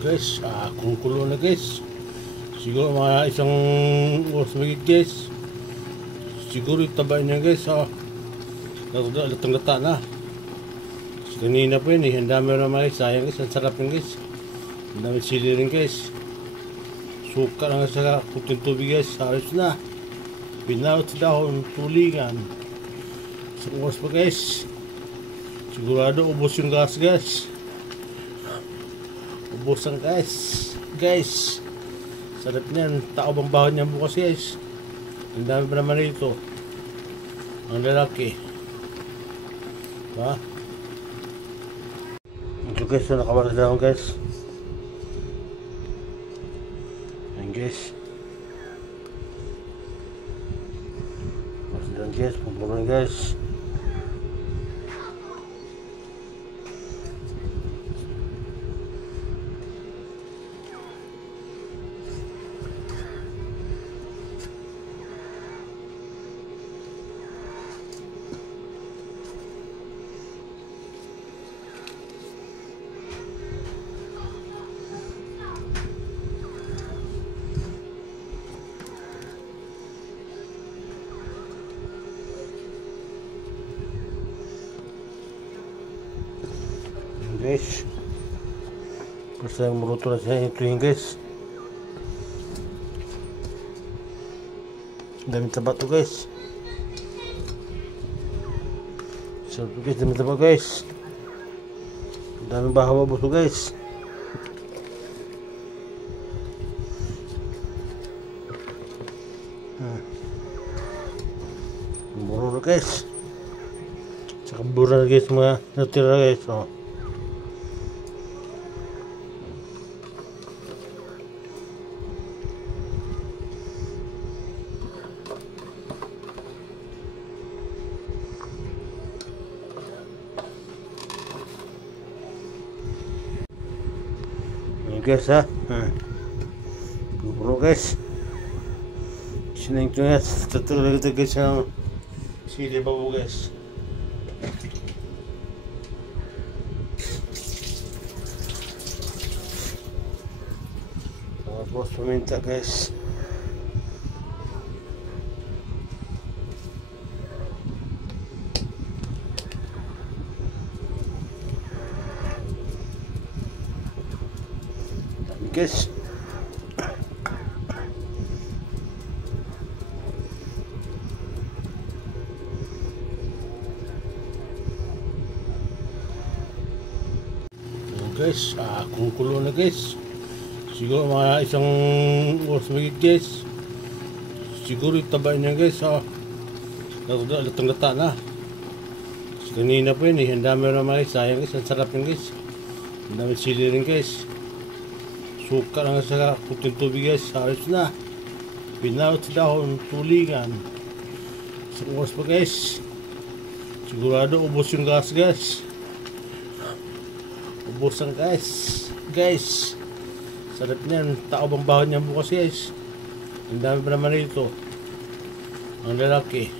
Guys, kumukulo na guys. Siguro mga isang oras magigit guys. Siguro itabay niya guys. Latang lata na. Kanina po yun ang dami naman guys. Sayang guys, ang sarap yun guys. Ang dami sili rin guys. Suka lang sa puting tubig guys. Ayos na. Pinawat sa dahon, tulingan. Isang oras pa guys. Sigurado ubos yung gas guys. Ubusan guys. Sarap niyan. Tao bang bahan niyan bukas guys. Ang dami pa naman ito. Ang lalaki. Ito guys, so nakabara sa dahon guys. Ayan guys. Masih dahon guys, pumpulan guys. Guys, basta yung maluto na siya ito yung guys. Daming taba to guys. So guys, daming taba guys. Daming bahawa buto guys. Buro na guys. Saka buro na guys mga natira guys. Guys bro guys, sini itu guys, tertulis gitu guys yang sili babu guys. Bos minta guys. Guys, guys, kumukulo na guys. Siguro mga isang oras magigit guys. Siguro itabay niya guys. Latang lata na. Kanina po yun ang dami naman guys. Sayang guys, ang sarap yun guys. Ang dami sili rin guys. Suka lang sa puting tubig guys. Ayos na. Pinawat sa dahon, tulingan. Isang oras pa guys. Sigurado ubos yung gas guys. Ubusan guys. Sarap niyan. Tao bang bahan niyan bukas guys. Ang dami pa naman ito. Ang lalaki.